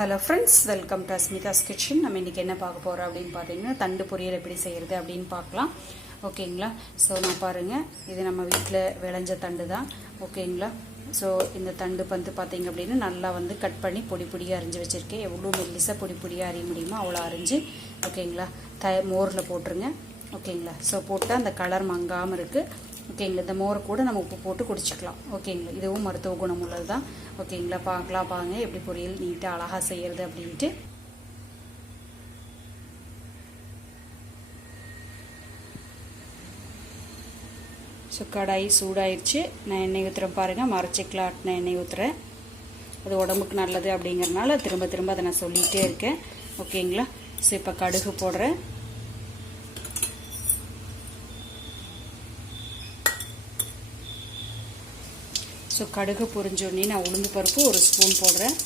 Hello friends, welcome to Asmitha's Kitchen. நம்ம இன்னைக்கு என்ன பார்க்க போறோம் அப்படினு பாத்தீங்கன்னா தண்டு பொரியல் எப்படி செய்யறது அப்படினு பார்க்கலாம். ஓகேங்களா? சோ நான் பாருங்க இது நம்ம வீட்ல விளைஞ்ச தண்டு தான். ஓகேங்களா? சோ இந்த தண்டு வந்து பாத்தீங்க அப்படினா நல்லா வந்து கட் பண்ணி பொடி பொடியா அரிஞ்சு வச்சிருக்கேன். எவ்வளவு மெல்லிசா பொடி பொடியா அரிய முடியுமோ அவ்வளவு அரிஞ்சு ஓகேங்களா? மோர்ல போட்டுருங்க. ஓகேங்களா? சோ போட்டா அந்த கலர் மங்காம இருக்கு. ஓகேங்களா? இந்த மோரை கூட நம்ம உப்பு போட்டு குடிச்சுக்கலாம். ஓகேங்களா? இதுவும் மருத்துவ குணம் உள்ளது தான். ஓகேங்களா? பார்க்கலாம் பாருங்க எப்படி பொரியல் நீட்டாக அழகாக செய்யறது அப்படின்ட்டு. ஸோ கடாய் சூடாயிடுச்சு. நான் எண்ணெய் ஊற்றுறேன் பாருங்கள். மரச்சிக்கில் ஆட்டின எண்ணெய் ஊற்றுறேன். அது உடம்புக்கு நல்லது அப்படிங்கிறனால திரும்ப திரும்ப அதை நான் சொல்லிகிட்டே இருக்கேன். ஓகேங்களா? ஸோ இப்போ கடுகு போடுறேன். ஸோ கடுகு பொரிஞ்சோடனே நான் உளுந்து பருப்பு ஒரு ஸ்பூன் போடுறேன்.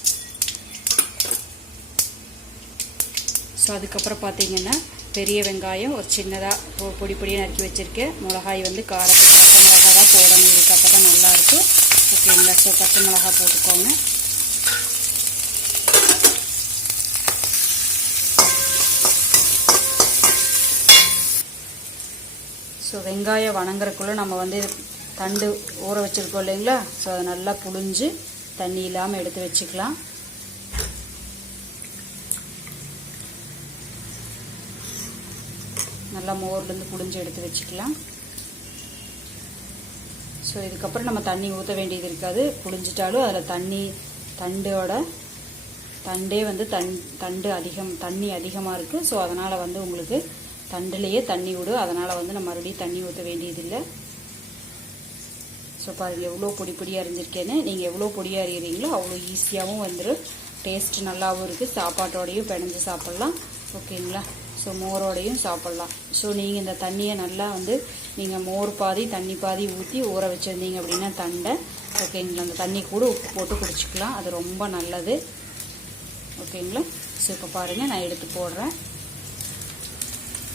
ஸோ அதுக்கப்புறம் பார்த்தீங்கன்னா பெரிய வெங்காயம் ஒரு சின்னதாக பொடி பொடியாக நறுக்கி வச்சுருக்கேன். மிளகாய் வந்து காரத்துக்கு பச்சை மிளகா தான் போடணும். இதுக்கு அப்போ தான் நல்லாயிருக்கும். ஓகேங்களா? ஸோ பச்சை மிளகா போட்டுக்கோங்க. ஸோ வெங்காயம் வணங்குறதுக்குள்ளே நம்ம வந்து தண்டு ஊற வச்சுருக்கோம் இல்லைங்களா? ஸோ அதை நல்லா புழிஞ்சு தண்ணி இல்லாமல் எடுத்து வச்சுக்கலாம். நல்லா மோர்லேருந்து புழிஞ்சு எடுத்து வச்சுக்கலாம். ஸோ இதுக்கப்புறம் நம்ம தண்ணி ஊற்ற வேண்டியது இருக்காது. புழிஞ்சிட்டாலும் அதில் தண்டே வந்து தண்ணி அதிகமாக இருக்குது. ஸோ அதனால் வந்து உங்களுக்கு தண்டுலேயே தண்ணி விடும். அதனால் வந்து நம்ம மறுபடியும் தண்ணி ஊற்ற வேண்டியதில்லை. ஸோ பாருங்கள் எவ்வளோ பொடி பொடியாக அரிஞ்சிருக்கேன்னு. நீங்கள் எவ்வளோ பொடியாக அறியறீங்களோ அவ்வளோ ஈஸியாகவும் வந்துடும். டேஸ்ட் நல்லாவும் இருக்குது. சாப்பாட்டோடையும் பிணைஞ்சு சாப்பிட்லாம். ஓகேங்களா? ஸோ மோரோடையும் சாப்பிட்லாம். ஸோ நீங்கள் இந்த தண்ணியை நல்லா வந்து நீங்கள் மோர் பாதி தண்ணி பாதி ஊற்றி ஊற வச்சுருந்தீங்க அப்படின்னா தண்டை ஓகேங்களா? அந்த தண்ணி கூட உப்பு போட்டு குடிச்சிக்கலாம். அது ரொம்ப நல்லது. ஓகேங்களா? ஸோ இப்போ பாருங்கள் நான் எடுத்து போடுறேன்.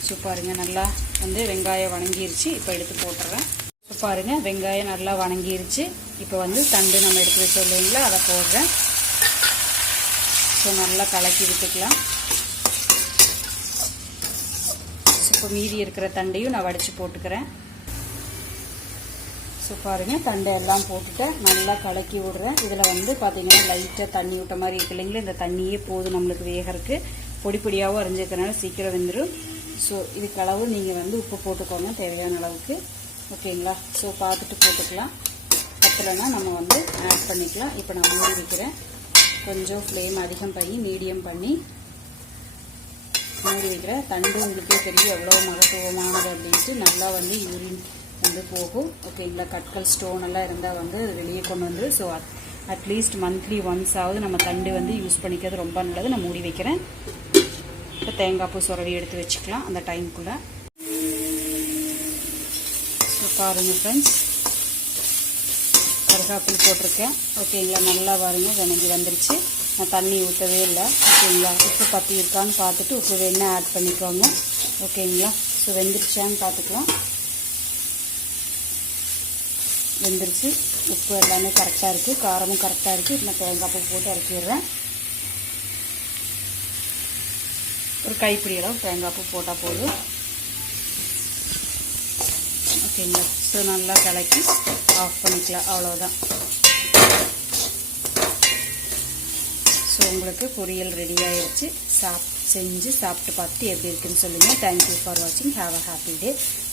ஸோ பாருங்கள் நல்லா வந்து வெங்காயம் வணங்கிருச்சு. இப்போ எடுத்து போட்டுறேன். இப்போ பாருங்கள் வெங்காயம் நல்லா வணங்கிருச்சு. இப்போ வந்து தண்டு நம்ம எடுத்து வச்சோம் இல்லைங்களா? அதை போடுறேன். ஸோ நல்லா கலக்கி விட்டுக்கலாம். இப்போ மீதி இருக்கிற தண்டையும் நான் வடித்து போட்டுக்கிறேன். ஸோ பாருங்கள் தண்டை எல்லாம் போட்டுட்டேன். நல்லா கலக்கி விடுறேன். இதில் வந்து பார்த்தீங்கன்னா லைட்டாக தண்ணி விட்ட மாதிரி இருக்கு இல்லைங்களா? இந்த தண்ணியே போதும் நம்மளுக்கு வேகிறதுக்கு. பொடி பொடியாகவும் அரிஞ்சிக்கிறனால சீக்கிரம் வெந்துடும். ஸோ இதுக்கு அளவு நீங்கள் வந்து உப்பு போட்டுக்கோங்க தேவையான அளவுக்கு. ஓகேங்களா? ஸோ பார்த்துட்டு போட்டுக்கலாம். பத்தலைன்னா நம்ம வந்து ஆட் பண்ணிக்கலாம். இப்போ நான் மூடி வைக்கிறேன். கொஞ்சம் ஃப்ளேம் அதிகம் பண்ணி மீடியம் பண்ணி மூடி வைக்கிறேன். தண்டு உங்களுக்கே தெரியும் எவ்வளோ மகத்துவமானது அப்படின்ட்டு. நல்லா வந்து யூரின் வந்து போகும். ஓகேங்களா? கற்கள் ஸ்டோன் எல்லாம் இருந்தால் வந்து வெளியே கொண்டு வந்து ஸோ அட்லீஸ்ட் மந்த்லி ஒன்ஸ் ஆகுது நம்ம தண்டு வந்து யூஸ் பண்ணிக்கிறது ரொம்ப நல்லது. நான் மூடி வைக்கிறேன். இப்போ தேங்காய் பூ சுரவி எடுத்து வச்சுக்கலாம் அந்த டைமுக்குள்ளே. பாருங்கள் ஃப்ரெண்ட்ஸ் கருகாப்பில் போட்டிருக்கேன். ஓகேங்களா? நல்லா பாருங்க வெனங்கி வந்துருச்சு. நான் தண்ணி ஊற்றவே இல்லை. ஓகேங்களா? உப்பு பற்றி இருக்கான்னு பார்த்துட்டு உப்பு வேணால் ஆட் பண்ணிக்கோங்க. ஓகேங்களா? ஸோ வெந்துருச்சான்னு பார்த்துக்கலாம். வெந்துருச்சு. உப்பு எல்லாமே கரெக்டாக இருக்குது. காரமும் கரெக்டாக இருக்குது. நான் தேங்காய் பூ போட்டு இறக்கிடுறேன். ஒரு கைப்பிடி அளவு தேங்காய் பூ போட்டால் போதும். ஓகேங்களா? ஸோ நல்லா கலக்கி ஆஃப் பண்ணிக்கலாம். அவ்வளோதான். ஸோ உங்களுக்கு பொரியல் ரெடி ஆகிடுச்சு. செஞ்சு சாப்பிட்டு பார்த்துட்டு எப்படி இருக்குன்னு சொல்லுங்கள். தேங்க்யூ ஃபார் வாட்சிங். Have a happy day.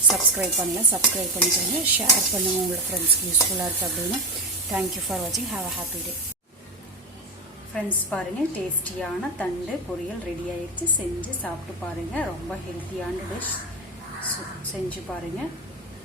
Subscribe பண்ணலாம் சப்ஸ்கிரைப் பண்ணிக்கோங்க. ஷேர் பண்ணுங்கள் உங்களோட ஃப்ரெண்ட்ஸ்க்கு யூஸ்ஃபுல்லாக இருக்குது அப்படின்னு. தேங்க்யூ ஃபார் வாட்சிங். Have a happy day. Friends பாருங்கள் டேஸ்டியான தண்டு பொரியல் ரெடி ஆகிடுச்சு. செஞ்சு சாப்பிட்டு பாருங்கள். ரொம்ப ஹெல்த்தியான டிஷ். செஞ்சு பாருங்கள்.